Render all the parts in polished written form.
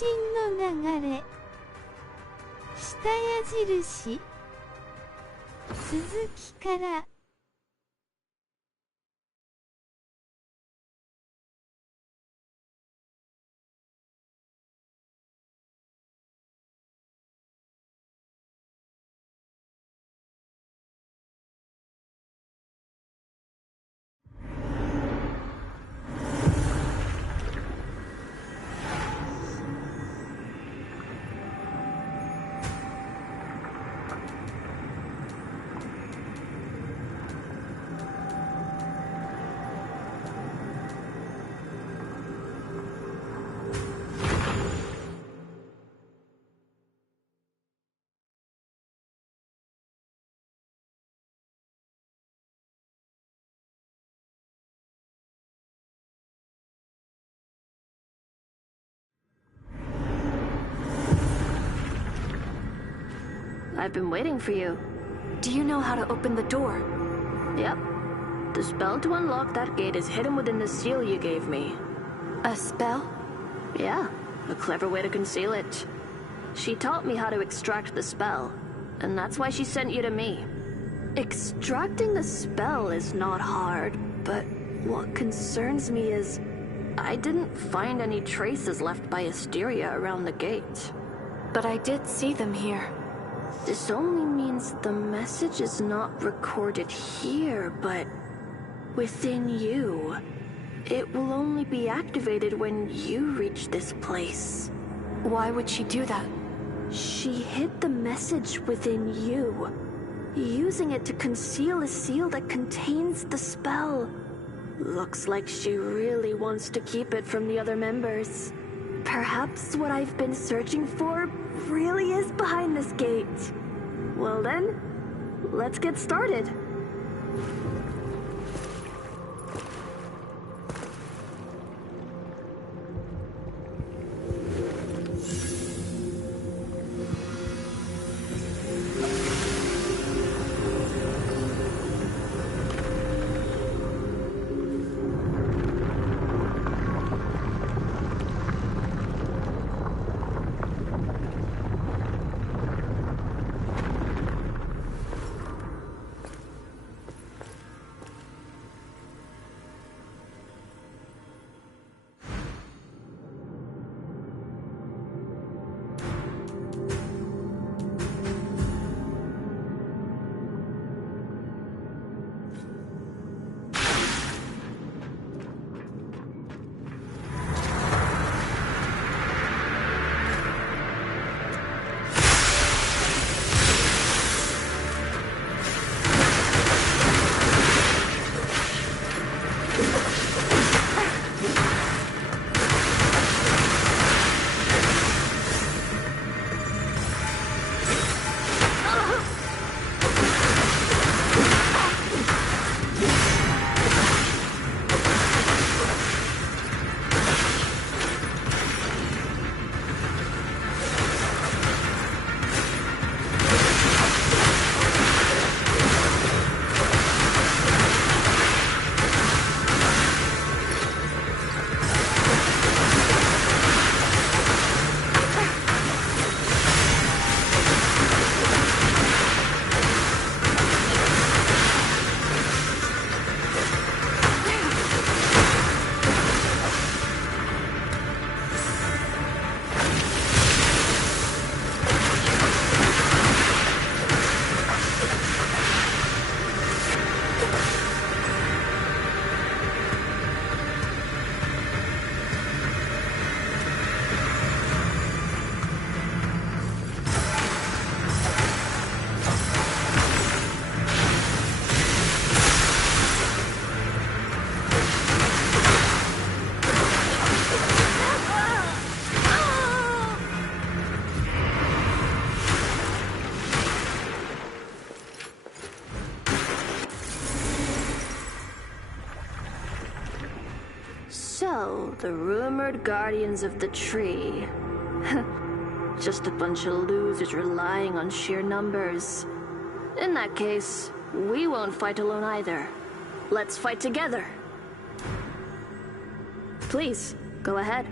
信の流れ、下矢印、続きから。I've been waiting for you. Do you know how to open the door? Yep. The spell to unlock that gate is hidden within the seal you gave me. A spell? Yeah, a clever way to conceal it. She taught me how to extract the spell, and that's why she sent you to me. Extracting the spell is not hard, but what concerns me is I didn't find any traces left by Asteria around the gate. But I did see them here. This only means the message is not recorded here, but within you. It will only be activated when you reach this place. Why would she do that? She hid the message within you, using it to conceal a seal that contains the spell. Looks like she really wants to keep it from the other members. Perhaps what I've been searching for really is behind this gate. Well then, let's get started. So, the rumored guardians of the tree. Just a bunch of losers relying on sheer numbers. In that case, we won't fight alone either. Let's fight together. Please, go ahead.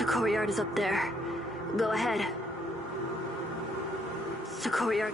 The courtyard is up there. Go ahead. The courtyard.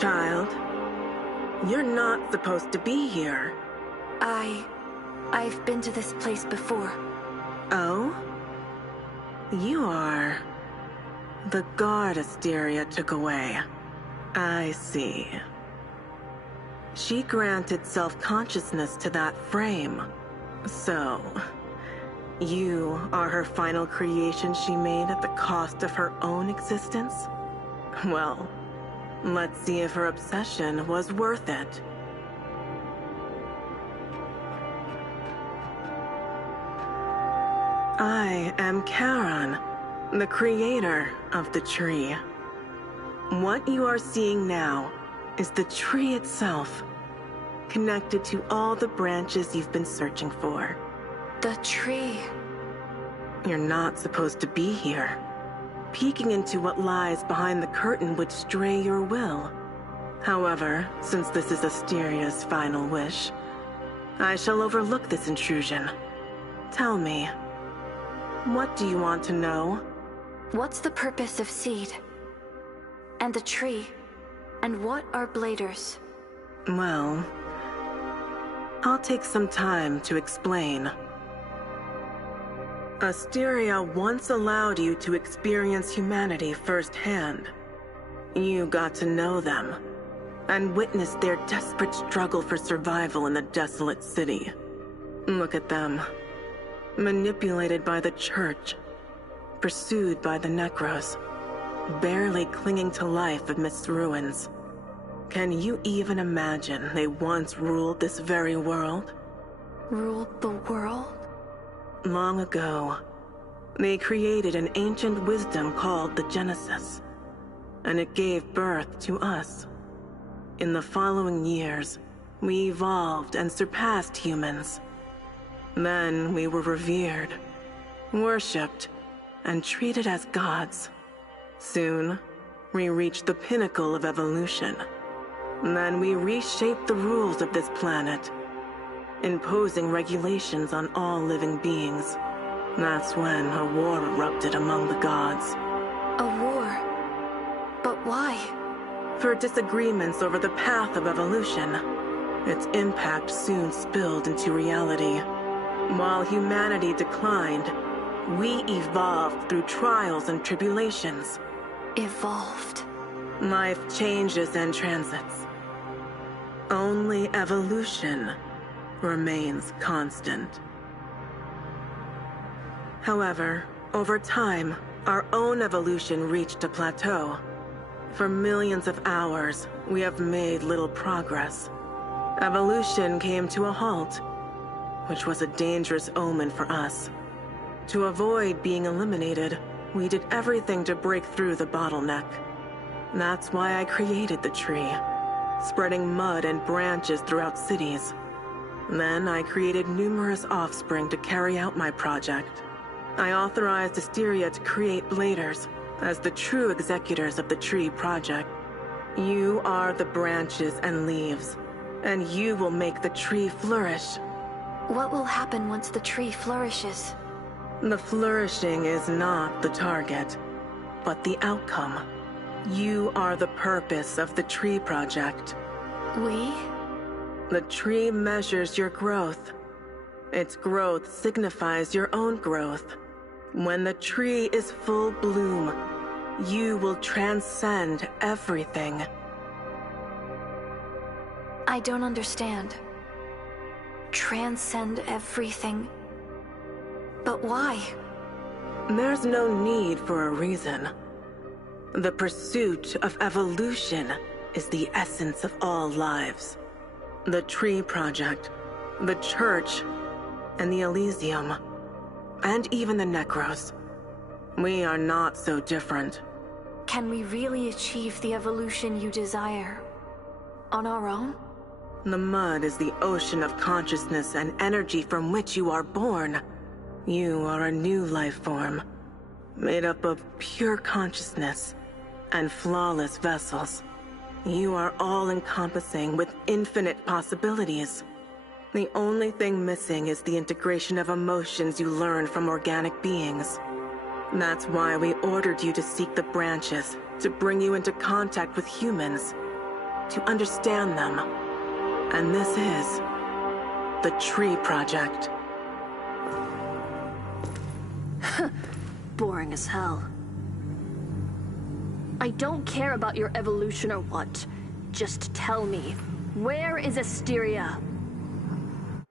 Child, you're not supposed to be here. I've been to this place before. Oh? You are... the guard Asteria took away. I see. She granted self-consciousness to that frame. So... you are her final creation she made at the cost of her own existence? Well... let's see if her obsession was worth it. I am Charon, the creator of the tree. What you are seeing now is the tree itself, connected to all the branches you've been searching for. The tree. You're not supposed to be here. Peeking into what lies behind the curtain would stray your will. However, since this is Asteria's final wish, I shall overlook this intrusion. Tell me, what do you want to know? What's the purpose of Seed? And the tree? And what are bladers? Well, I'll take some time to explain. Asteria once allowed you to experience humanity firsthand. You got to know them, and witnessed their desperate struggle for survival in the desolate city. Look at them. Manipulated by the church, pursued by the Necros, barely clinging to life amidst ruins. Can you even imagine they once ruled this very world? Ruled the world? Long ago, they created an ancient wisdom called the Genesis, and it gave birth to us. In the following years, we evolved and surpassed humans. Then we were revered, worshipped, and treated as gods. Soon, we reached the pinnacle of evolution. Then we reshaped the rules of this planet, imposing regulations on all living beings. That's when a war erupted among the gods. A war? But why? For disagreements over the path of evolution. Its impact soon spilled into reality. While humanity declined, we evolved through trials and tribulations. Evolved. Life changes and transits. Only evolution remains constant. However, over time, our own evolution reached a plateau. For millions of hours, we have made little progress. Evolution came to a halt, which was a dangerous omen for us. To avoid being eliminated, we did everything to break through the bottleneck. That's why I created the tree, spreading mud and branches throughout cities. Then I created numerous offspring to carry out my project. I authorized Asteria to create bladers as the true executors of the tree project. You are the branches and leaves, and you will make the tree flourish. What will happen once the tree flourishes? The flourishing is not the target, but the outcome. You are the purpose of the tree project. We? The tree measures your growth. Its growth signifies your own growth. When the tree is full bloom, you will transcend everything. I don't understand. Transcend everything. But why? There's no need for a reason. The pursuit of evolution is the essence of all lives. The Tree Project, the Church, and the Elysium, and even the Necros. We are not so different. Can we really achieve the evolution you desire on our own? The mud is the ocean of consciousness and energy from which you are born. You are a new life form, made up of pure consciousness and flawless vessels. You are all-encompassing with infinite possibilities. The only thing missing is the integration of emotions you learn from organic beings. That's why we ordered you to seek the branches, to bring you into contact with humans, to understand them. And this is the Tree Project. Boring as hell. I don't care about your evolution or what. Just tell me, where is Asteria?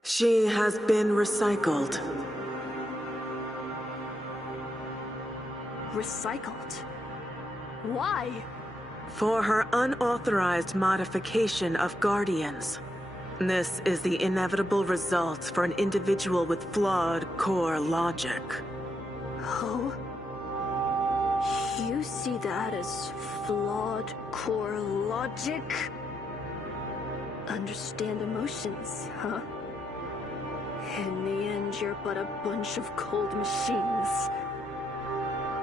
She has been recycled. Recycled? Why? For her unauthorized modification of Guardians. This is the inevitable result for an individual with flawed core logic. Oh? You see that as flawed core logic? Understand emotions, huh? In the end, you're but a bunch of cold machines.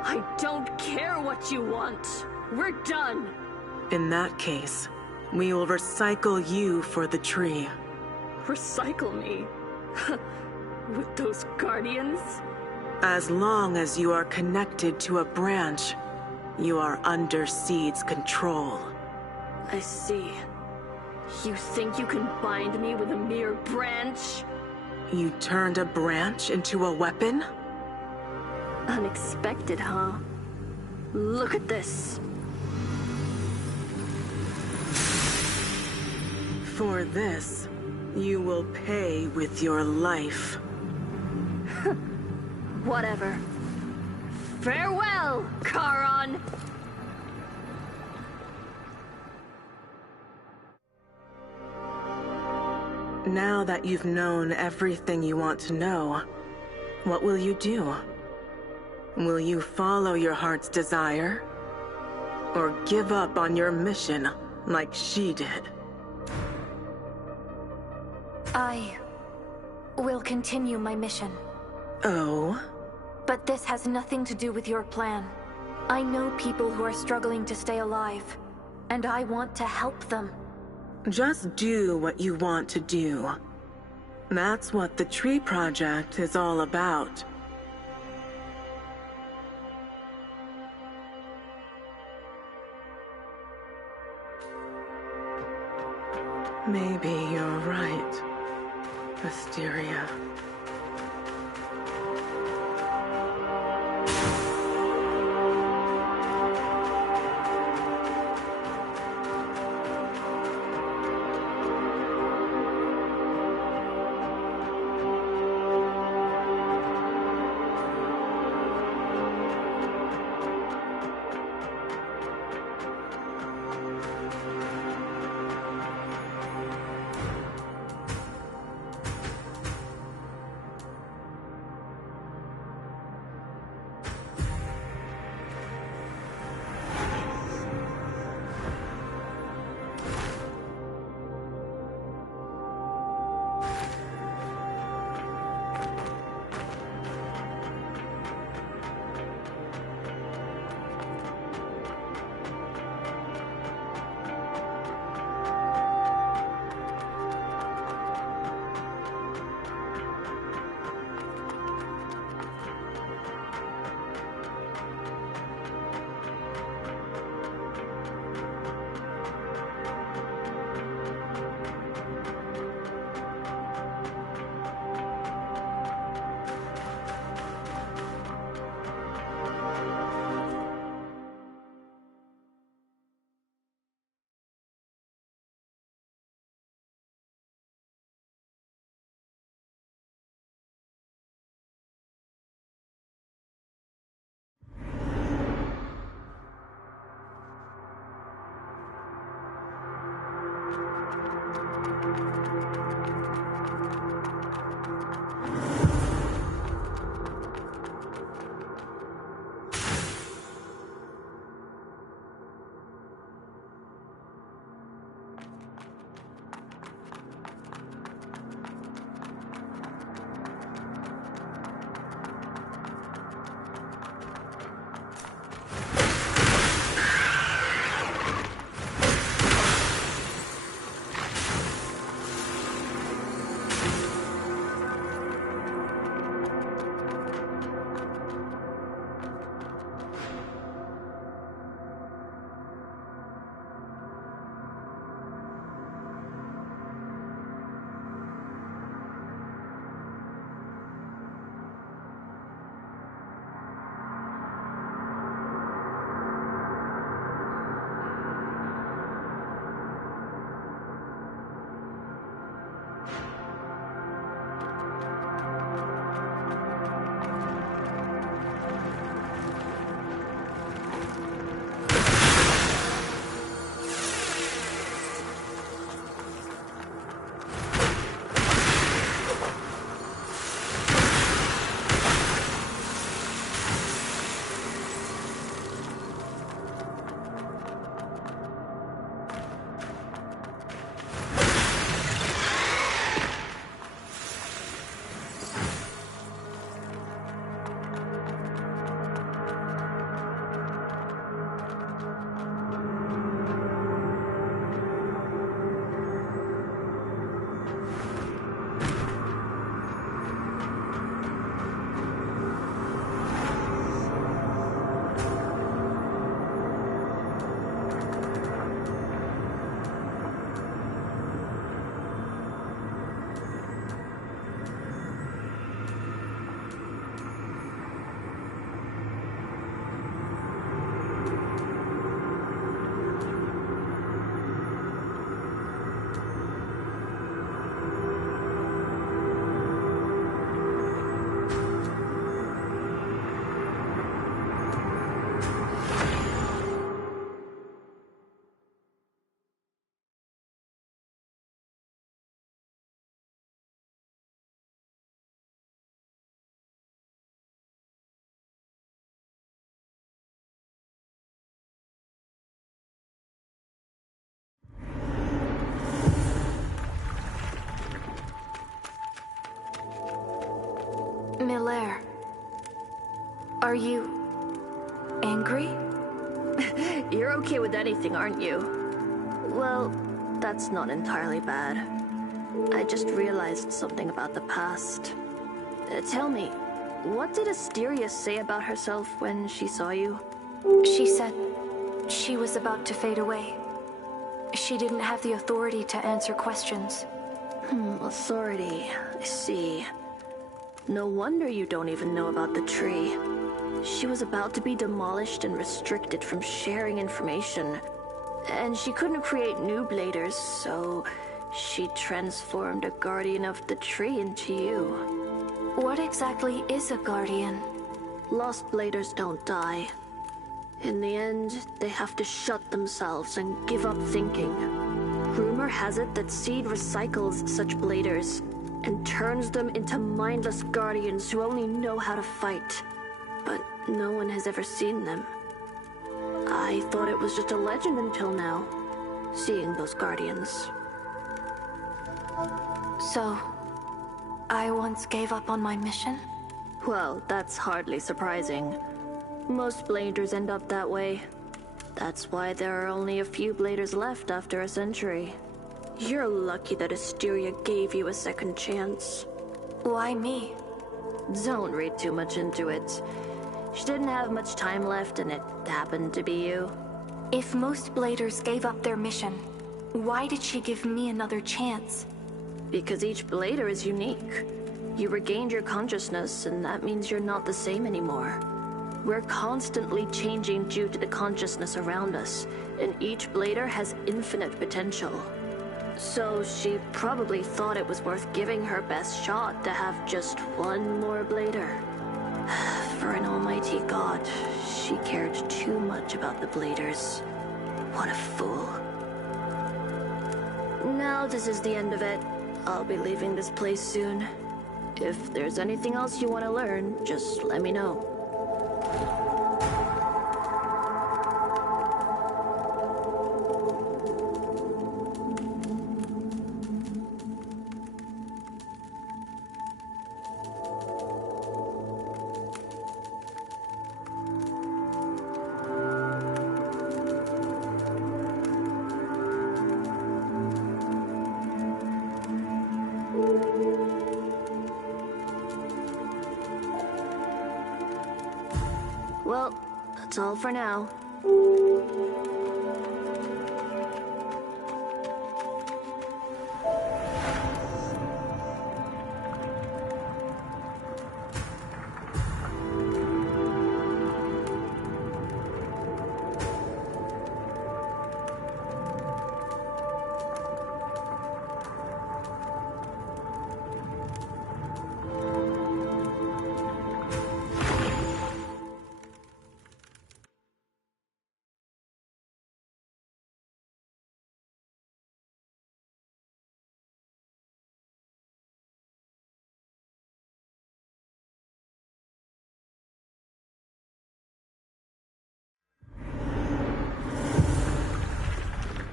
I don't care what you want. We're done. In that case, we will recycle you for the tree. Recycle me? With those guardians? As long as you are connected to a branch, You are under Seed's control. I see. You think you can bind me with a mere branch? You turned a branch into a weapon? Unexpected, huh? Look at this. For this, you will pay with your life. Whatever. Farewell, Charon! Now that you've known everything you want to know, what will you do? Will you follow your heart's desire? Or give up on your mission like she did? I will continue my mission. Oh? But this has nothing to do with your plan. I know people who are struggling to stay alive, and I want to help them. Just do what you want to do. That's what the Tree Project is all about. Maybe you're right, Asteria. Are you angry? You're okay with anything, aren't you? Well, that's not entirely bad. I just realized something about the past. Tell me, what did Asteria say about herself when she saw you? She said she was about to fade away. She didn't have the authority to answer questions. Authority. I see. No wonder you don't even know about the tree. She was about to be demolished and restricted from sharing information. And she couldn't create new bladers, so she transformed a guardian of the tree into you. What exactly is a guardian? Lost bladers don't die. In the end, they have to shut themselves and give up thinking. Rumor has it that Seed recycles such bladers and turns them into mindless guardians who only know how to fight. But no one has ever seen them. I thought it was just a legend until now, seeing those guardians. So, I once gave up on my mission? Well, that's hardly surprising. Most bladers end up that way. That's why there are only a few bladers left after a century. You're lucky that Asteria gave you a second chance. Why me? Don't read too much into it. She didn't have much time left and it happened to be you. If most bladers gave up their mission, why did she give me another chance? Because each blader is unique. You regained your consciousness, and that means you're not the same anymore. We're constantly changing due to the consciousness around us, and each blader has infinite potential. So she probably thought it was worth giving her best shot to have just one more blader. For an almighty god, she cared too much about the bladers. What a fool. Now this is the end of it. I'll be leaving this place soon. If there's anything else you want to learn, just let me know. Well, that's all for now.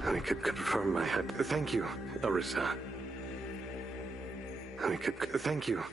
I could confirm my head. Thank you, Arisa. Thank you.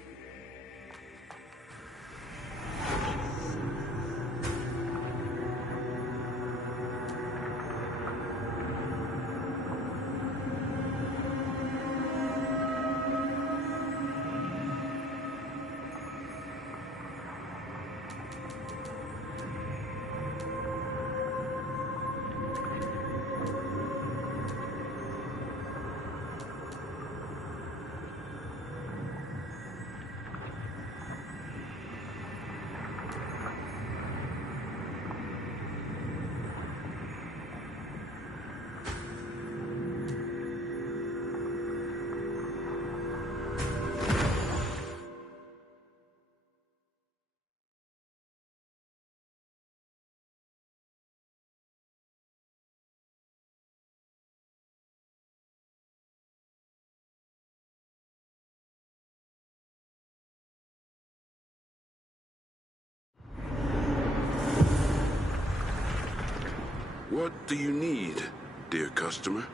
What do you need, dear customer?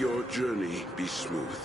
your journey be smooth.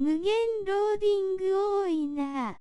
無限ローディング多いな。